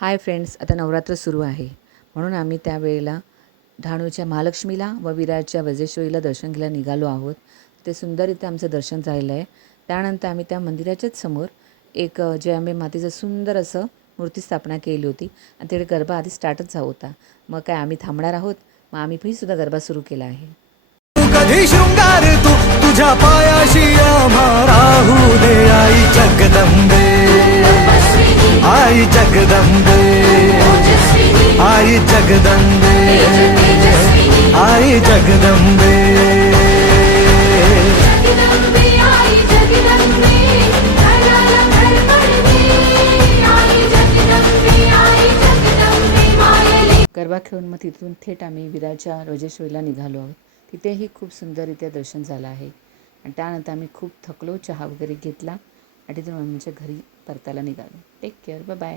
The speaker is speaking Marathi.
हाय फ्रेंड्स, आता नवरात्र सुरू आहे म्हणून आम्ही त्यावेळेला डहाणूच्या महालक्ष्मीला व विरारच्या वज्रेश्वरीला दर्शन घ्यायला निघालो आहोत. ते सुंदर इथे आमचं दर्शन झालेलं आहे. त्यानंतर आम्ही त्या मंदिराच्याच समोर एक जय अंबे मातेचं सुंदर असं मूर्ती स्थापना केली होती आणि तिकडे गरबा आधी स्टार्टच झाला होता. मग काय आम्ही थांबणार आहोत, मग आम्ही सुद्धा गरबा सुरू केला आहे. कधी शृंगार तू तुझ्या पायाशी आम्हा राहू दे आई जगदंबे, आई जगदंबे, आई जगदंबे, आई जगदंबे. गरबा खेळून मग तिथून थेट आम्ही विरारच्या वज्रेश्वरीला निघालो आहोत. तिथेही खूप सुंदररित्या दर्शन झालं आहे आणि त्यानंतर आम्ही खूप थकलो, चहा वगैरे घेतला आणि तिथून आमच्या घरी परतायला निघालो. Take care, bye bye.